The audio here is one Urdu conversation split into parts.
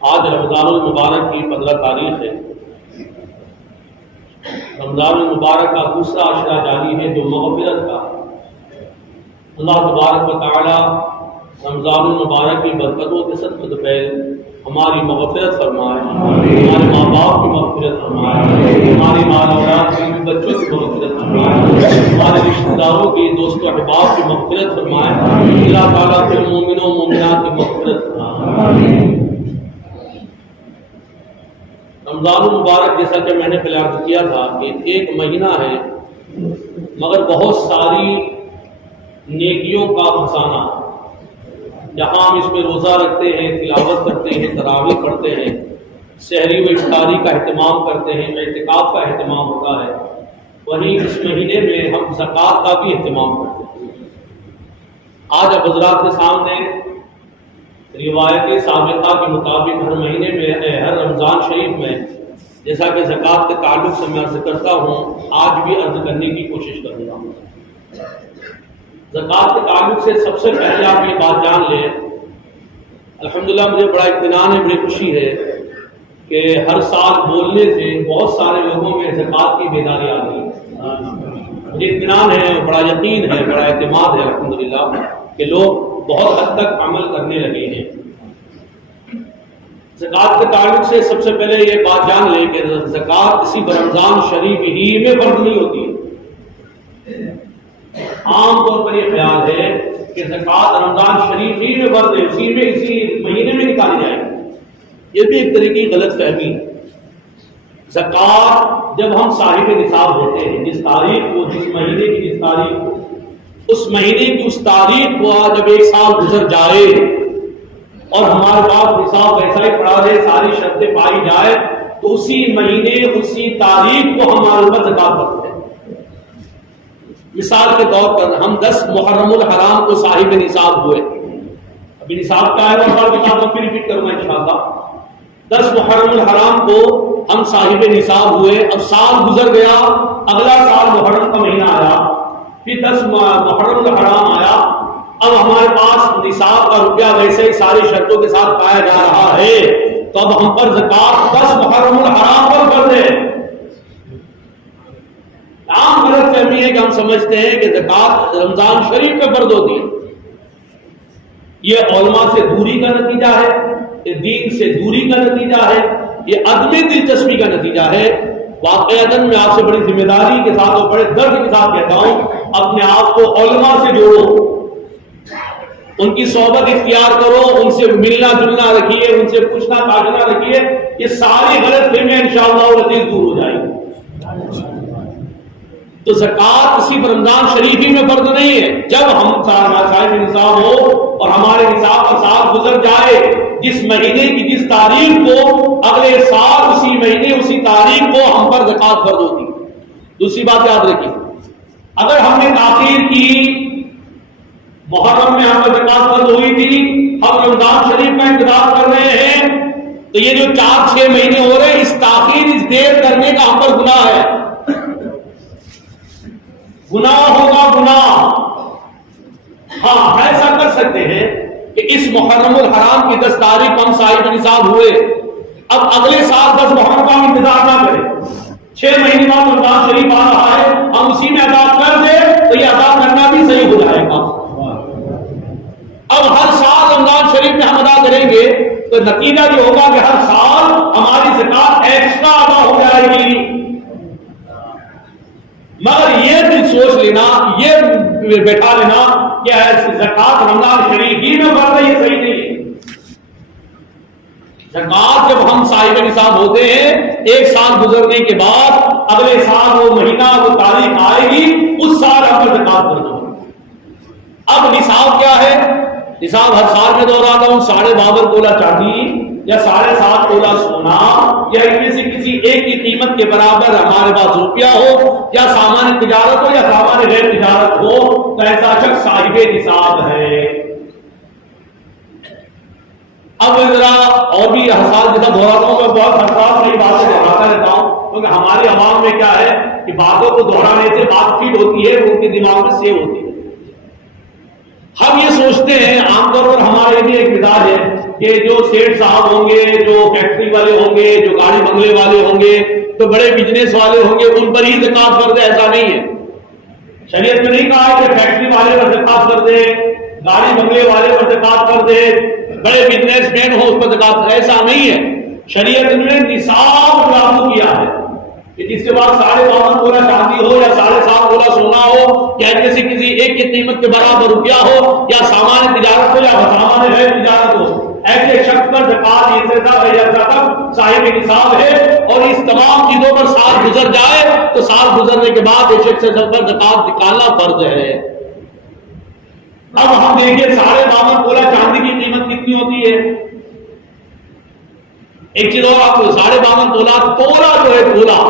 آج رمضان المبارک کی 15 تاریخ ہے۔ رمضان المبارک کا دوسرا عشرہ جاری ہے جو مغفرت کا۔ اللہ تبارک و تعالی رمضان المبارک کی برکتوں کے صدقہ فیض ہماری مغفرت فرمائے، ہمارے ماں باپ کی مغفرت فرمائے، ہماری مال اولاد کی بچوں کی مغفرت فرمائے، ہمارے رشتہ داروں کی دوست و احباب کی مغفرت فرمائے، اللہ تعالیٰ کے مومنوں مومنات کی مغفرت فرمائے۔ رمضان المبارک جیسا کہ میں نے پہلے عرض کیا تھا کہ ایک مہینہ ہے مگر بہت ساری نیکیوں کا خزانہ۔ جہاں ہم اس میں روزہ رکھتے ہیں، تلاوت کرتے ہیں، تراویح پڑھتے ہیں، سحری و افطاری کا اہتمام کرتے ہیں، اعتکاف کا اہتمام ہوتا ہے، وہیں اس مہینے میں ہم زکوٰۃ کا بھی اہتمام کرتے ہیں۔ آج اب حضرات کے سامنے روایت سابقہ کے مطابق ہر مہینے میں ہر رمضان شریف میں جیسا کہ زکوٰۃ کے تعلق سے میں عرض کرتا ہوں، آج بھی عرض کرنے کی کوشش کروں گا۔ زکوٰۃ کے تعلق سے سب سے پہلے آپ یہ بات جان لیں، الحمدللہ مجھے بڑا اطمینان ہے، بڑی خوشی ہے کہ ہر سال بولنے سے بہت سارے لوگوں میں زکوٰۃ کی بیداری آ گئی ہے۔ مجھے اطمینان ہے، بڑا یقین ہے، بڑا اعتماد ہے الحمدللہ کہ لوگ بہت حد تک عمل کرنے لگے ہیں۔ زکوٰۃ کے تعلق سے سب سے پہلے یہ بات جان لیں کہ زکوٰۃ صرف رمضان شریف ہی میں فرض نہیں ہوتی۔ عام طور پر یہ خیال ہے کہ زکوٰۃ رمضان شریف ہی میں فرض ہے، اسی مہینے میں نکالی جائے گی۔ یہ بھی ایک طرح کی غلط فہمی ہے۔ زکوٰۃ جب ہم صاحب نصاب ہوتے ہیں، جس تاریخ کو، جس مہینے کی جس تاریخ کو، اس مہینے کی اس تاریخ کو جب ایک سال گزر جائے اور ہمارے پاس نصاب ویسا ہی پڑا رہے، ساری شرطیں پائی جائے، تو اسی مہینے اسی تاریخ کو ہمارے اوپر زکوٰۃ بنتے ہیں۔ مثال کے طور پر ہم 10 محرم الحرام کو صاحب نصاب ہوئے، ابھی نصاب کا ہے اور پھر ریپیٹ کروں گا انشاءاللہ۔ 10 محرم الحرام کو ہم صاحب نصاب ہوئے، اب سال گزر گیا، اگلا سال محرم کا مہینہ آیا، پھر 10 محرم الحرام آیا، اب ہمارے پاس نصاب کا روپیہ ویسے ہی ساری شرطوں کے ساتھ پایا جا رہا ہے، تو اب ہم پر زکوٰۃ 10 محرم الحرام پر فرض ہے۔ عام غلط فہمی ہے کہ ہم سمجھتے ہیں کہ زکوٰۃ رمضان شریف میں فرض ہوتی ہے۔ یہ علماء سے دوری کا نتیجہ ہے، یہ دین سے دوری کا نتیجہ ہے، یہ عدم دلچسپی کا نتیجہ ہے۔ واقعتاً میں آپ سے بڑی ذمہ داری کے ساتھ اور بڑے درد کے ساتھ کہتا ہوں، اپنے آپ کو علماء سے جوڑو، ان کی صحبت اختیار کرو، ان سے ملنا جلنا رکھیے، ان سے پوچھنا تاجنا رکھیے، یہ ساری غلط فہمیاں انشاءاللہ العزیز دور ہو جائیں گی۔ تو زکوٰۃ صرف رمضان شریف ہی میں فرض نہیں ہے، جب ہم صاحب نصاب ہو اور ہمارے نصاب کا سال گزر جائے، جس مہینے کی جس تاریخ کو، اگلے سال اسی مہینے اسی تاریخ کو ہم پر زکوٰۃ فرض ہوتی ہے۔ دوسری بات یاد رکھیے، اگر ہم نے تاخیر کی، محرم میں ہم پر زکوٰۃ فرض ہوئی تھی، ہم رمضان شریف کا انتظار کر رہے ہیں، تو یہ جو 4-6 مہینے ہو رہے ہیں، اس تاخیر، اس دیر کرنے کا ہم پر گناہ ہے، گناہ ہوگا گناہ۔ ہاں ایسا کر سکتے ہیں کہ اس محرم الحرام کی 10 تاریخ کو ہم صاحب نصاب ہوئے، اب اگلے سال 10 محرم کا ہم انتظار نہ کریں، 6 مہینے بعد رمضان شریف آ رہا ہے، ہم اسی میں ادا کر دیں تو یہ ادا کرنا بھی صحیح ہو جائے گا۔ اب ہر سال رمضان شریف میں ہم ادا کریں گے تو نتیجہ یہ ہوگا کہ ہر سال ہماری زکوٰۃ ایکسٹرا ادا ہو جائے گی۔ مگر یہ بھی سوچ لینا، یہ بیٹھا لینا کہ زکوٰۃ رمضان شریف ہی میں فرض ہے، یہ صحیح نہیں ہے۔ زکوٰۃ جب ہم صاحب نصاب ہوتے ہیں، ایک سال گزرنے کے بعد اگلے سال وہ مہینہ، وہ تاریخ آئے گی، اس سال ہم پر زکوٰۃ فرض ہوگی۔ اب نصاب کیا ہے؟ نصاب ہر سال میں دہراتا ہوں، 52.5 تولہ چاندی یا 7.5 تولہ سونا، یا ان میں سے کسی ایک کی قیمت کے برابر ہمارے پاس روپیہ ہو، یا سامان تجارت ہو یا سامان غیر تجارت ہو، تو ایسا شخص صاحب نصاب ہے۔ اب ذرا اور بھی ہر سال جیسا دہراتا ہوں، میں بہت حساس نئی باتیں دہراتا رہتا ہوں، کیونکہ ہمارے عوام میں کیا ہے کہ باتوں کو دہرانے سے بات فیڈ ہوتی ہے، ان کے دماغ میں سیو ہوتی ہے۔ ہم یہ سوچتے ہیں، عام طور پر ہمارے بھی ایک مزاج ہے کہ جو سیٹ صاحب ہوں گے، جو فیکٹری والے ہوں گے، جو گاڑی بنگلے والے ہوں گے، تو بڑے بزنس والے ہوں گے، ان پر ہی زکات فرض ہے، ایسا نہیں ہے۔ شریعت میں نہیں کہا ہے کہ فیکٹری والے پر زکات فرض ہے، گاڑی بنگلے والے پر زکات فرض ہے، بڑے بزنس مین ہو اس پر زکات، ایسا نہیں ہے۔ شریعت نے نصاب لاگو کیا ہے کہ جس کے بعد 52.5 تولہ چاندی ہو یا 7.5 تولہ سونا ہو یا کسی ایک کی قیمت کے برابر روپیہ ہو یا سامان تجارت ہو یا سامان غیر تجارت ہو، ایسے شخص پر زکات یہ صاحب نصاب ہے، اور اس تمام چیزوں پر سال گزر جائے تو سال گزرنے کے بعد ایک شخص پر زکات نکالنا فرض ہے۔ اب ہم دیکھیں 52.5 تولہ چاندی کی قیمت کتنی ہوتی ہے؟ ایک چیز اور آپ کو 52.5 تولہ جو ہے تولہ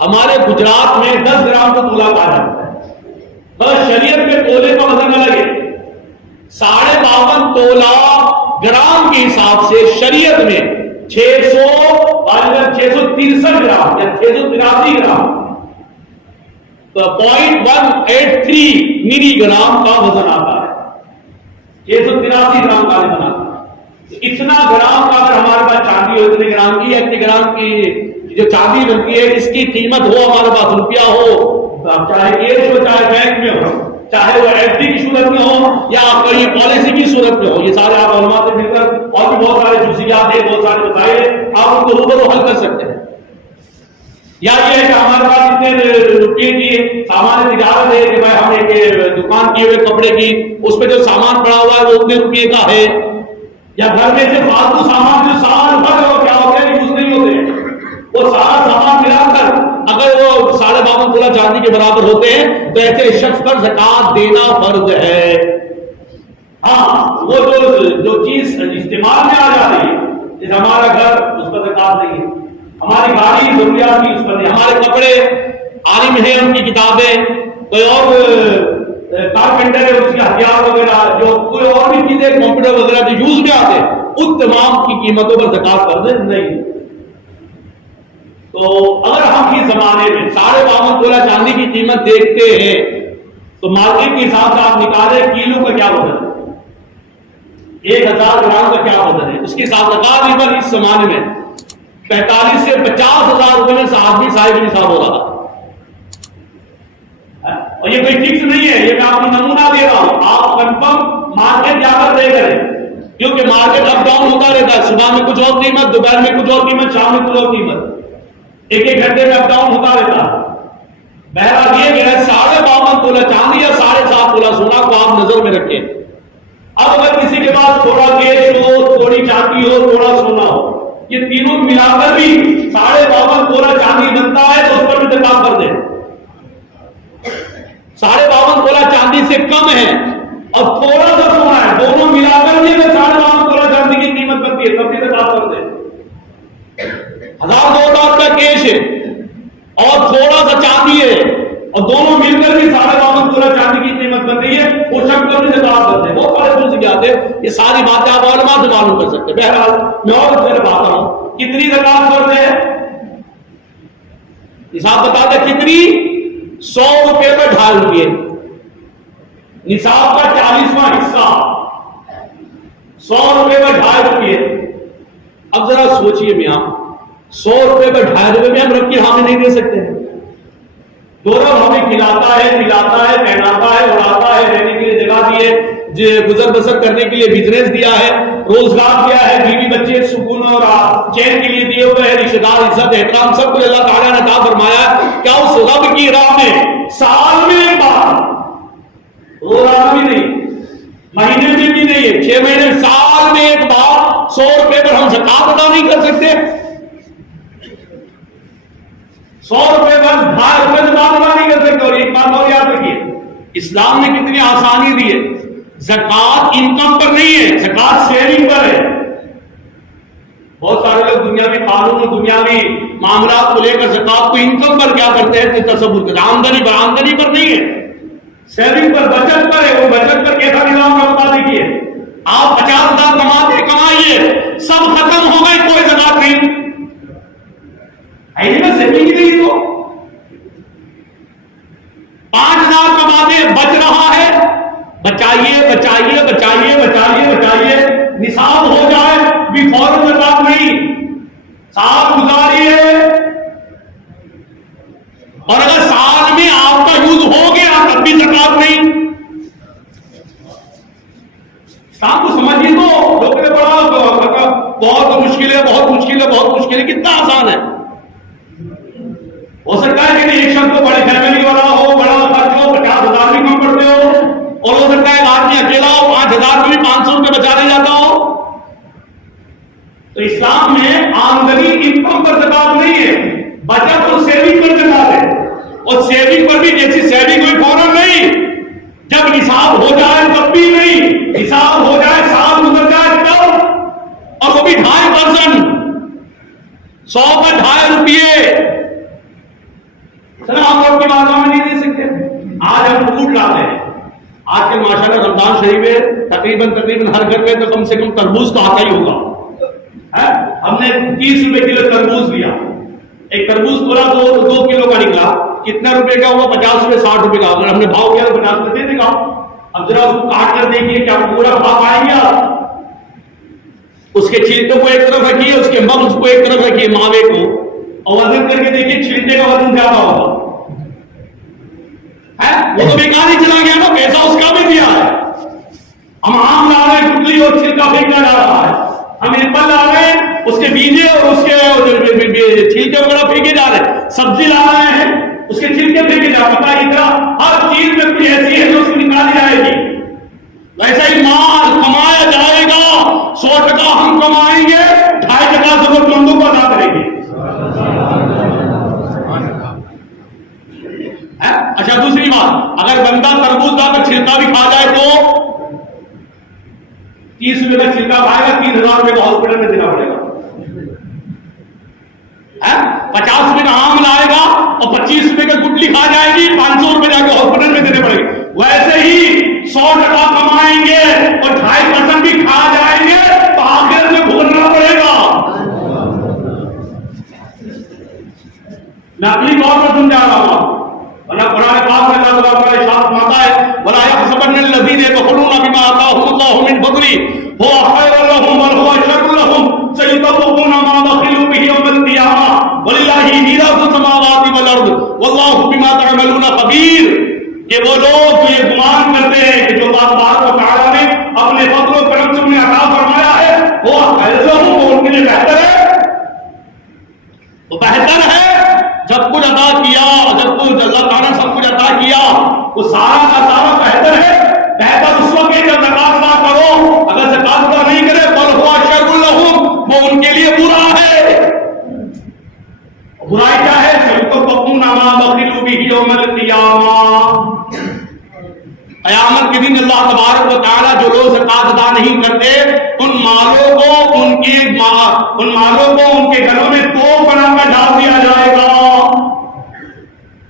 ہمارے گجرات میں 10 گرام کو تولہ کہا جاتا ہے، مگر شریعت میں تولے کا وزن الگ ہے۔ 52.5 تولہ گرام کے حساب سے شریعت میں 663 گرام یا 683 گرام 0.183 ملی گرام کا وزن آتا ہے، 683 گرام کا وزن آتا ہے۔ اتنا گرام کا اگر ہمارے پاس چاندی ہو، اتنے گرام کی یا اتنے گرام کی جو چاندی بنتی ہے، اس کی قیمت ہو ہمارے پاس روپیہ ہو، چاہے کیش ہو چاہے بینک میں ہو، چاہے وہ ایف ڈی کی صورت میں ہو یا کوئی پالیسی کی صورت میں ہو، یہ سارے آپ علماء سے مل کر اور بھی بہت سارے جزئیات ہیں، بہت سارے مسائل آپ ان کو روبرو حل کر سکتے ہیں۔ یا یہ ہے کہ ہمارے پاس اتنے روپئے کی سامان تجارت ہے کہ ہم ایک دکان کیے ہوئے کپڑے کی، اس پہ جو سامان پڑا ہوا ہے وہ اتنے روپئے کا ہے، یا گھر میں سے فالتو سامان جو سامان بھر ہو کیا ہوتے ہیں یوز نہیں ہوتے، وہ سارا سامان ملا کر اگر وہ 52.5 تولہ چاندی کے برابر ہوتے ہیں تو ایسے شخص پر زکات دینا فرض ہے۔ ہاں وہ جو چیز استعمال میں آ جا رہی ہے، جیسے ہمارا گھر، اس پر زکات نہیں ہے، ہماری گاڑی ضروریات کی اس پر نہیں، ہمارے کپڑے، عالم ہیں ان کی کتابیں، کوئی اور کارپینٹر ہے اس کے ہتھیار وغیرہ، جو کوئی اور بھی چیزیں کمپیوٹر وغیرہ جو یوز میں آتے ہیں، ان تمام کی قیمتوں پر زکات فرض نہیں۔ تو اگر ہم اس زمانے میں 52.5 تولہ چاندی کی قیمت دیکھتے ہیں تو مارکیٹ کے حساب سے آپ نکالیں کلو کا کیا وزن ہے، 1000 گرام کا کیا وزن ہے، اس کے ساتھ تقریباً اس زمانے میں 45 سے 50,000 روپے میں آدمی صاحب نصاب ہو رہا تھا۔ اور یہ کوئی فکس نہیں ہے، یہ میں آپ کو نمونہ دے رہا ہوں، آپ کنفرم مارکیٹ جا کر طے کریں، کیونکہ مارکیٹ اپ ڈاؤن ہوتا رہتا ہے، صبح میں کچھ اور قیمت، دوپہر میں کچھ اور قیمت، شام میں کچھ اور قیمت، ایک گھنٹے میں اپ ڈاؤن ہوتا رہتا ہے۔ بہرحال یہ کہ 52.5 تولہ چاندی یا 7.5 تولہ سونا کو آپ نظر میں رکھیں۔ اب اگر کسی کے پاس تھوڑا کیش ہو، تھوڑی چاندی ہو، تھوڑا سونا ہو، یہ تینوں ملا کر بھی 52.5 تولہ چاندی بنتا ہے تو اس پر بھی زکات کر دیں۔ 52.5 تولہ چاندی سے کم ہے اور تھوڑا سا سونا ہے، دونوں ملا کر بھی 52.5 تولہ چاندی کی قیمت بنتی ہے، تب بھی زکات کر دیں۔ 1000 کا کیش ہے اور تھوڑا سا چاندی ہے اور دونوں مل کر بھی 52.5 تولہ چاندی کی قیمت بن رہی ہے، وہ شخص پر بھی زکات کر دیں۔ بہت سارے جزئیات ہیں، یہ ساری باتیں آپ علماء سے معلوم کر سکتے ہیں۔ بہرحال میں اور طرف آتا ہوں، کتنی زکات فرض ہے؟ حساب بتا دیں کتنی؟ 100 روپے پر 2.5 روپے، نصاب کا 40واں حصہ 100 روپے پر 2.5 روپے۔ اب ذرا سوچئے میاں، 100 روپے پر 2.5 روپے میں ہم رکھ کے ہمیں نہیں دے سکتے، دونوں ہمیں کھلاتا ہے، پلاتا ہے، پہناتا ہے، اڑاتا ہے، رہنے کے لیے جگہ دی ہے، گزر بسر کرنے کے لیے بزنس دیا ہے، روزگار دیا ہے، بیوی بچے سکون اور چین کے لیے دیے ہوئے ہیں، رشتہ دار عزت احترام سب کچھ اللہ تعالیٰ نے عطا فرمایا ہے۔ کیا اس رب کی راہ میں سال میں ایک بار، روزانہ بھی نہیں، مہینے میں بھی نہیں ہے، 6 مہینے، سال میں ایک بار 100 روپے پر ہم زکات ادا نہیں کر سکتے؟ 100 روپے پر 2.5 روپے زکات ادا نہیں کر سکتے؟ اور ایک بات اور یاد رکھیے، اسلام نے کتنی آسانی دی ہے، زکات انکم پر نہیں ہے، زکات سیونگ پر ہے۔ بہت سارے لوگ دنیاوی قانون اور دنیاوی معاملات کو لے کر زکات کو انکم پر کیا کرتے ہیں، تصور کرتے ہیں، آمدنی پر نہیں ہے، سیونگ پر، بچت پر ہے۔ وہ بچت پر کیسا نظام کا بتا دیکھیے، آپ 50,000 کمائیے، سب ختم ہو گئے، کوئی زکات نہیں، ایسے میں سیونگ ہی نہیں، تو 5,000 کماتے بچ رہا ہے، بچائیے بچائیے بچائیے بچائیے بچائیے، نصاب ہو جائے سال گزاریے، اور اگر سال میں آپ کا یوز ہو گیا تب بھی زکات نہیں. آپ کو سمجھیے تو لوگ نے بڑا بہت مشکل ہے، بہت مشکل ہے، بہت مشکل ہے. کتنا آسان ہے. ہو سکتا ہے کہ ایک شخص کو بڑی فیملی والا ہو، بڑا خرچ ہو، 50,000 بھی کم پڑتے ہو، اور ہو سکتا ہے آدمی اکیلا ہو 5,000 میں بھی 500 روپے بچا لے جاتا ہو. تو اسلام میں آمدنی انکم پر زکات نہیں ہے، بچت اور سیونگ پر زکات ہے. اور سیونگ پر بھی جیسی سیونگ ہوئی فوراً نہیں، جب نصاب ہو جائے تب بھی نہیں، نصاب ہو جائے سال گزر جائے تب، اور وہ بھی 2.5%، 100 پر 2.5 روپیے. ہم لوگ کی باتوں میں نہیں دے سکتے. آج ہم فروٹ لاتے ہیں. آج کل ماشاءاللہ رمضان شریف میں تقریباً ہر گھر میں تو کم سے کم تربوز تو آتا ہی ہوگا. ہم نے 30 روپے کلو تربوز لیا. ایک تربوز پورا 2 کلو کا نکلا. کتنا روپے کا ہوا؟ 50 روپے 60 روپے کا. اگر ہم نے بھاؤ کیا تو 50 روپے دے دے گا. اب ذرا اس کو کاٹ کر دیکھیے کیا پورا کھا پائیں گے آپ؟ اس کے چھلکے کو ایک طرف رکھیے، اس کے مغز کو ایک طرف رکھیے، ماوے کو، اور وزن کر کے دیکھیے چھلکے کا وزن زیادہ ہوگا. وہ تو بیکار ہی چلا گیا نا، پیسہ اس کا بھی دیا ہے. ہم آم لا رہے ہیں، ٹکڑی اور چھلکا پھینکا جا رہا ہے. ہم ایپل لا رہے ہیں، اس کے بیجے اور اس کے چھلکے وغیرہ پھینکے جا رہے ہیں. سبزی لا رہے ہیں، اس کے چھلکے پھینکے جا رہے ہیں. ادھر ہر چیز میں کوئی ایسی ہے جو اس کو نکالی جائے گی. ویسا ہی مال کمایا جائے گا. 100% ہم کمائیں گے، 2.5% ضرورت مندوں کو ادا کریں گے. اچھا دوسری بات، اگر بندہ تربوز لا کر چھلکا بھی کھا جائے تو 30 روپے کا چھلکا کھائے گا، 3,000 روپے کا ہاسپٹل میں دینا پڑے گا. 50 روپے کا آم لائے گا اور 25 روپے کا گٹلی کھا جائے گی، 500 روپے جا کے ہاسپٹل میں دینے پڑے گی. ویسے ہی 100% کمائیں گے اور 2.5% بھی کھا جائیں گے تو آخر میں بھگتنا پڑے گا. میں اپنی طور پر سمجھا رہا ہوں. قرآن پاک میں اللہ تعالیٰ کا ارشاد فرماتا ہے وَلَا يَحْسَبَنَّ الَّذِينَ يَبْخَلُونَ بِمَا آتَاهُمُ اللَّهُ مِنْ فَضْلِهِ هُوَ خَيْرٌ لَهُمْ بَلْ هُوَ شَرٌّ لَهُمْ سَيُطَوَّقُونَ مَا بَخِلُوا بِهِ يَوْمَ الْقِيَامَةِ وَلِلَّهِ مِيرَاثُ السَّمَاوَاتِ وَالْأَرْضِ وَاللَّهُ بِمَا تَعْمَلُونَ خَبِيرٌ. کہ وہ لوگ جو یہ گمان کرتے ہیں کہ جو اللہ تبارک و تعالیٰ نے اپنے فضل و کرم سے انہیں عطا فرمایا ہے وہ خیر لہم، وہ ان کے لیے بہتر ہے. وہ بہتر ہے. جب کچھ عطا کیا، جب کچھ اللہ تعالیٰ نے سب کچھ عطا کیا، وہ سارا کا سارا بہتر ہے. بہتر اس وقت ہے جب زکات ادا کرو. اگر زکات ادا نہیں کرے بل ہوا شر لہم، وہ ان کے لیے برا ہے. برائی کیا ہے؟ سیطوقون ما بخلوا بہ یوم القیامہ. قیامت کے دن اللہ تبارک و تعالیٰ جو لوگ زکات ادا نہیں کرتے ان مالوں کو ان کے گھروں میں توپ بنا کر ڈال دیا جائے گا.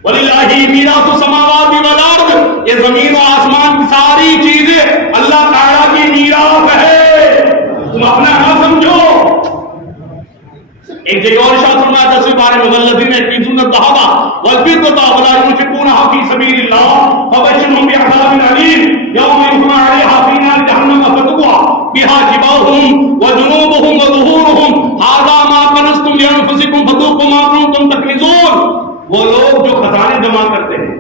وَلِلَّهِ مِيرَاثُ السَّمَاوَاتِ وَالْأَرْضِ، یہ زمین و آسمان کی ساری چیزیں اللہ تعالیٰ کی میراث ہے. تم اپنا نہ سمجھو. ایک جگہ اور ارشاد فرمایا تفسیر بارے میں وَالَّذِينَ يَكْنِزُونَ الذَّهَبَ وَالْفِضَّةَ وَلَا يُنْفِقُونَهَا فِي سَبِيلِ اللَّهِ فَبَشِّرْهُم بِعَذَابٍ أَلِيمٍ يَوْمَ يُحْمَى عَلَيْهَا فِي نَارِ جَهَنَّمَ فَتُكْوَى بِهَا جِبَاهُهُمْ وَجُنُوبُهُمْ وَظُهُورُهُمْ هَذَا مَا كَنَزْتُمْ لِأَنفُسِكُمْ فَذُوقُوا مَا كُنتُمْ تَكْنِزُونَ. وہ لوگ جو خزانے جمع کرتے ہیں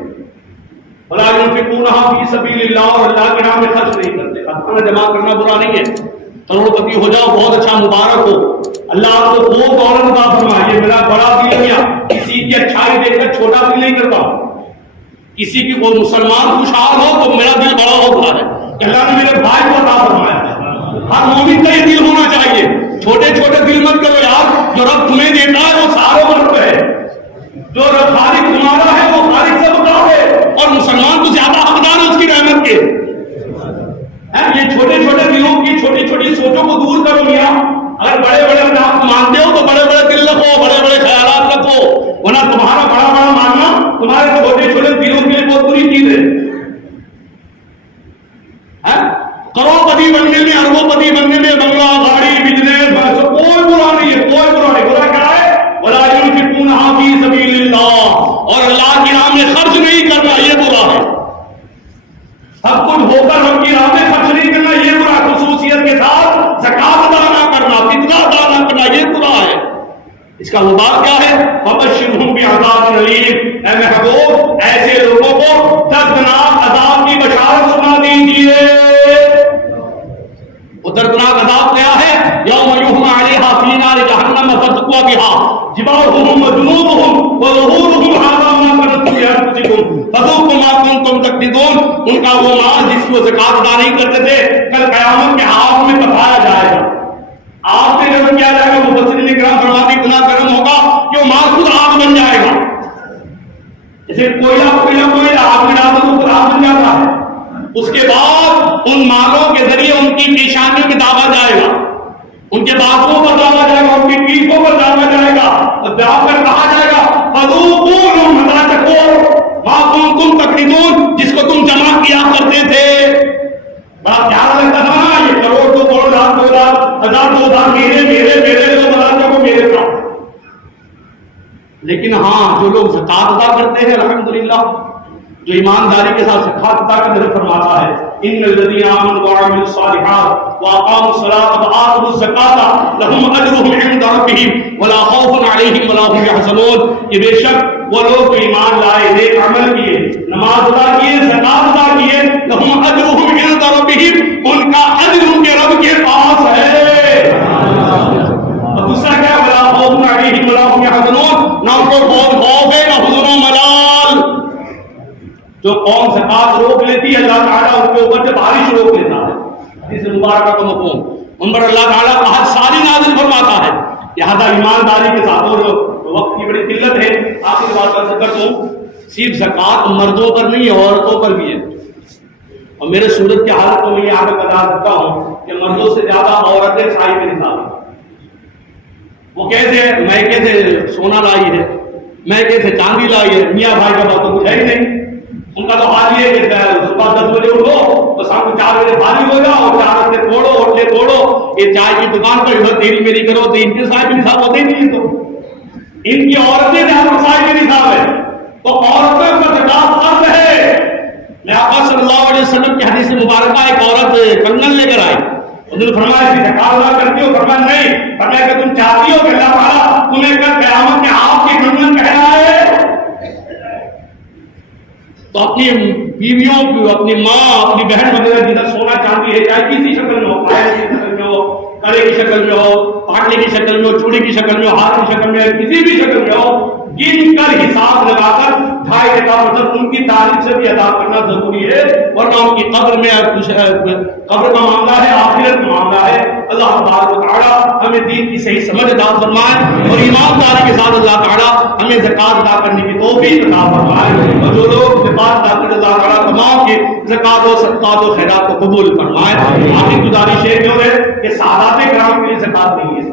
وَلَا يُنْفِقُونَهَا فِي سَبِيلِ اللَّهِ، اور اللہ کے راہ میں خرچ نہیں کرتے. خزانہ جمع کرنا برا نہیں ہے. کروڑ پتی ہو جاؤ، بہت اچھا، مبارک ہو. اللہ آپ کو خوب دولت عطا فرمائے. یہ میرا بڑا دل ہے. کسی کی اچھائی دیکھ کر چھوٹا دل نہیں کرتا. کسی کی کوئی مسلمان خوشحال ہو تو میرا دل بڑا ہوتا ہے کہ اللہ نے میرے بھائی کو عطا فرمایا ہے. ہر مومن کا یہ دل ہونا چاہیے. چھوٹے چھوٹے دل مت کرو یار. جو رب تمہیں دیتا ہے وہ ساروں پر رب ہے. جو رب خالق تمہارا ہے وہ خالق سے بتا ہے، اور مسلمان تو زیادہ حقدار ہے اس کی رحمت کے. یہ چھوٹے چھوٹے دلوں کی چھوٹی چھوٹی سوچوں کو دور کرو میاں. اگر بڑے بڑے آپ مانتے ہو تو بڑے بڑے دل رکھو، بڑے بڑے خیالات رکھو، ورنہ تمہارا بڑا بڑا ماننا تمہارے چھوٹے چھوٹے دلوں کے لیے بہت بری چیز ہے. کروڑ پتی بننے میں، اربوں پتی بننے میں، بنگلہ، گاڑی، بزنس، کوئی برا نہیں ہے. کوئی برا نہیں. برا کیا ہے؟ وَلَا يُنْفِقُونَهَا فِي سَبِيلِ اللَّهِ، اور اللہ کی راہ میں خرچ نہیں کرنا، یہ برا ہے. سب کچھ ہو کر رب کی راہ میں خرچ نہیں کرنا، یہ برا. خصوصیت کے ساتھ زکات ادا نہ کرنا، فطرہ ادا نہ کرنا، یہ برا ہے. اس کا وبال کیا ہے؟ فبشرہم بعذاب الیم، اے محبوب ایسے لوگوں کو دردناک عذاب کی بشارت سنا دیجیے۔ وہ دردناک عذاب کیا ہے؟ یوم یحمى علیہا فی نار جہنم فتقوی بہا جباہہم وجنوبہم وظہورہم ھذا ما کنتم لانفسکم فذوقوا ما کنتم تکذبون۔ ان کا وہ مال جس کی وہ زکات ادا نہیں کرتے تھے کل قیامت کے آگ میں تپایا جائے گا، آگ میں گرم کیا جائے گا۔ مفسرین کرام فرماتے ہیں اتنا گرم ہوگا کہ وہ مال خود آگ بن جائے گا، جیسے کوئلہ آگ میں ڈالتا تو خود آگ بن جاتا ہے۔ اس کے بعد ان مالوں کے ذریعے ان کی پیشانیوں میں داغا جائے گا، ان کے بازوؤں پر داغا جائے گا، ان کی پیٹھوں پر داغا جائے گا، اور داغ کر کہا جائے گا فذوقوا ما کنتم تکذبون، جس کو تم جمع کیا کرتے تھے۔ بڑا پیارا لگتا تھا نا، یہ کروڑ دو کروڑ لاکھ دو لاکھ ہزار دو ہزار میرے میرے میرے لوگ بنا کو میرے ساتھ۔ لیکن ہاں جو لوگ زکات ادا کرتے ہیں الحمدللہ، جو ایمانداری کے ساتھ زکات ادا کرتے ہیں، فرماتا ہے ان الذين آمنوا وعملوا الصالحات واقاموا الصلاة وآتوا الزكاة لهم اجرهم عند ربهم ولا خوف عليهم ولا هم يحزنون۔ کہ بے شک وہ لوگ جو ایمان لائے، نیک عمل کیے، نماز ادا کیے، زکات ادا کیے، لهم اجرهم عند ربهم، ان کا اجر ان کے رب کے پاس ہے۔ اور دوسرا کیا؟ ولا خوف عليهم ولا هم يحزنون، نہ ان کو خوف ہے نہ حزن و ملال۔ جو قوم زکات روک لیتی ہے اللہ تعالیٰ ان کے اوپر سے بارش روک لیتا ہے۔ حدیث مبارکہ کا مفہوم ان پر اللہ تعالیٰ قحط ساری نازل فرماتا ہے۔ لہذا ایمانداری کے ساتھ، اور وقت کی بڑی قلت ہے، آخری بات کر سکتا ہوں، صرف زکات مردوں پر نہیں ہے، عورتوں پر بھی ہے۔ اور میرے صورت کی حالت کو میں یہ آگے بتا سکتا ہوں کہ مردوں سے زیادہ عورتیں صاحب نصاب ہیں۔ وہ کیسے؟ میں کیسے سونا لائی ہے، میں کیسے چاندی لائی ہے، میاں بھائی کا بات تو کچھ ہے ہی نہیں۔ ان کا تو حال یہ ہے کہ صبح 10 بجے اٹھو تو شام کو 4 بجے فارغ ہو جاؤ، اور 4 بجے توڑو اور لے توڑو، یہ چائے کی دکان پر ادھر تیری میری کرو، تو ان کے صاحب نصاب ہوتے ہی نہیں ہے۔ تو ان کی عورتیں زیادہ صاحب نصاب ہے، تو عورتوں پر زکات فرض ہے۔ میں آقا صلی اللہ علیہ وسلم کی حدیث مبارکہ ایک عورت کنگن لے کر آئی، انہوں نے فرمایا کہ زکات ادا کرتی ہو؟ فرمایا نہیں۔ فرمایا کہ تم چاہتی ہو کہ اللہ تعالیٰ تمہیں کل قیامت میں آپ کی کنگن پہنائے؟ تو اپنی بیویوں کو، اپنی ماں، اپنی بہن وغیرہ جدھر سونا چاندی ہے، چاہے کسی شکل میں ہو، پائے کی شکل میں ہو، کڑے کی شکل میں ہو، پاٹلے کی شکل میں ہو، چوڑی کی شکل میں ہو، ہاتھ کی شکل میں ہو، کسی بھی شکل میں ہو، گن کر حساب لگا کر 2.5 مطلب ان کی تعریف سے بھی ادا کرنا ضروری ہے، ورنہ ان کی قبر میں قبر کا معاملہ ہے، آخرت کا معاملہ ہے۔ اللہ تبارک و تعالی ہمیں دین کی صحیح سمجھ عطا فرمائے، اور ایمانداری کے ساتھ اللہ تعالی ہمیں زکات ادا کرنے کی توفیق عطا فرمائے، اور جو لوگ زکات ادا کرتے اللہ تعالی تمام کے زکات و صدقات و خیرات کو قبول فرمائے۔ آخری گزارش ہے جو ہے کہ سادات کرام کے لیے زکات نہیں ہے،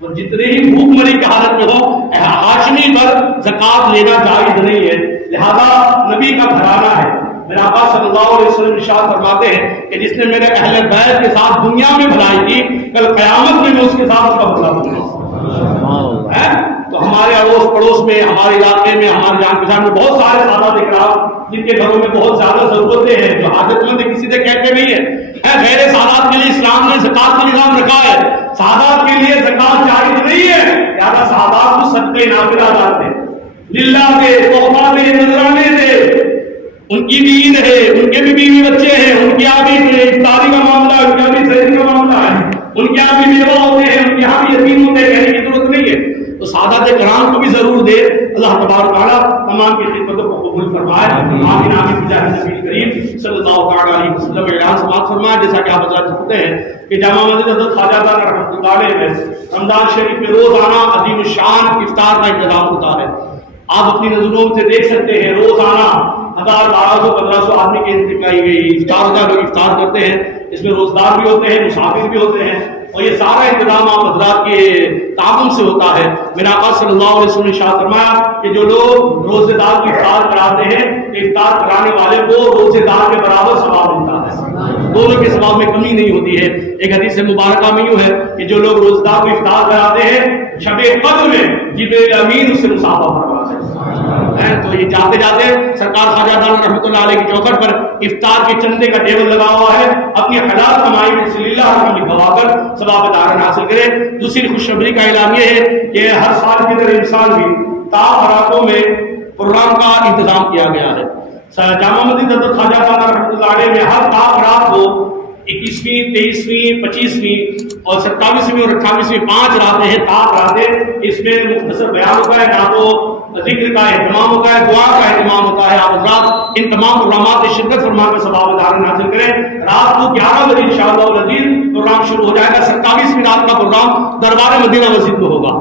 اور جتنے ہی بھوک مری کی حالت میں ہو ہاشمی پر زکات لینا جائز نہیں ہے۔ لہذا نبی کا گھرانہ ہے، میرے آقا صلی اللہ علیہ وسلم ارشاد فرماتے ہیں کہ جس نے میرے اہل بیت کے ساتھ دنیا میں بھلائی کی، کل قیامت میں اس کے ساتھ اس کا بدلہ دوں گا۔ تو ہمارے اڑوس پڑوس میں، ہمارے علاقے میں، ہمارے جان پہچان میں بہت سارے سادات اکرام جن کے گھروں میں بہت زیادہ ضرورتیں ہیں، جو حاجت مند کسی سے کہتے نہیں ہے۔ غیر سادات کے لیے اسلام نے زکات کا نظام رکھا ہے، سادات کے لیے زکات جائز نہیں ہے، لہذا سادات کو صدقے نافلہ ادا کریں، للہ دے، تحفہ دے، نذرانے دے۔ ان کی بھی عید ہے، ان کے بھی بیوی بچے ہیں، ان کے یہاں بھی افطاری کا معاملہ ہے، ان کے یہاں بھی سحری کا معاملہ ہے، ان کے یہاں بھی بیوہ ہوتے ہیں، ان کے یہاں بھی یتیم ہوتے ہیں، کہنے کی ضرورت نہیں ہے۔ تو سادات کرام کو بھی ضرور دے۔ اللہ تبارک تعالیٰ تمام کی خدمتوں کو قبول فرمائے، آمین آمین بجاہ نبی کریم صلی اللہ علیہ وسلم۔ اعلان سماعت فرمائے جیسا کہ آپ حضرات جانتے ہیں کہ جامع مسجد حضرت خواجہ دانا رحمۃ اللہ علیہ میں رمضان شریف میں روزانہ عظیم الشان افطار کا انتظام ہوتا ہے۔ آپ اپنی نظروں سے دیکھ سکتے ہیں، روزانہ 1000 1200 1500 آدمی کی انتقائی گئی افطار کا لوگ افطار کرتے ہیں۔ اس میں روزدار بھی ہوتے ہیں، مسافر بھی ہوتے ہیں، اور یہ سارا انتظام آپ حضرات کے تعاون سے ہوتا ہے۔ میرے آقا صلی اللہ علیہ وسلم نے ارشاد فرمایا کہ جو لوگ روزے دار کی افطار کراتے ہیں، افطار کرانے والے کو روزے دار کے برابر ثواب ملتا ہے۔ دونوں کے ثواب میں کمی نہیں ہوتی ہے۔ ایک حدیث مبارکہ میں یوں ہے کہ جو لوگ روزدار کو افطار کراتے ہیں شب قدر میں جبریل امین اس سے مصافحہ فرماتے ہیں۔ تو یہ جاتے جاتے سرکار خواجہ دانا رحمۃ اللہ علیہ کی چوکھٹ پر افطار کے چندے کا ٹیبل لگا ہوا ہے، اپنی حلال کمائی میں صلی اللہ علیہ وسلم لکھوا کر ثواب دارن حاصل کرے۔ دوسری خوشخبری کا اعلان یہ ہے کہ ہر سال کی طرح انسان بھی تاخراتوں میں پروگرام کا انتظام کیا گیا ہے۔ جامع مسجد حضرت خواجہ دانا رحمۃ اللہ علیہ میں ہر تاخرات کو 21ویں 23ویں 25ویں اور 27ویں اور 28ویں 5 راتیں ہیں تاخ راتیں، اس میں مختصر بیان ہوتا ہے، نہ تو ذکر کا اہتمام ہوتا ہے، دعا کا اہتمام ہوتا ہے۔ آپ حضرات ان تمام پروگرامات میں شرکت فرما کر ثواب دارن حاصل کریں۔ رات کو 11 بجے انشاءاللہ العزیز پروگرام شروع ہو جائے گا۔ 27ویں رات کا پروگرام دربار مدینہ مسجد میں ہوگا۔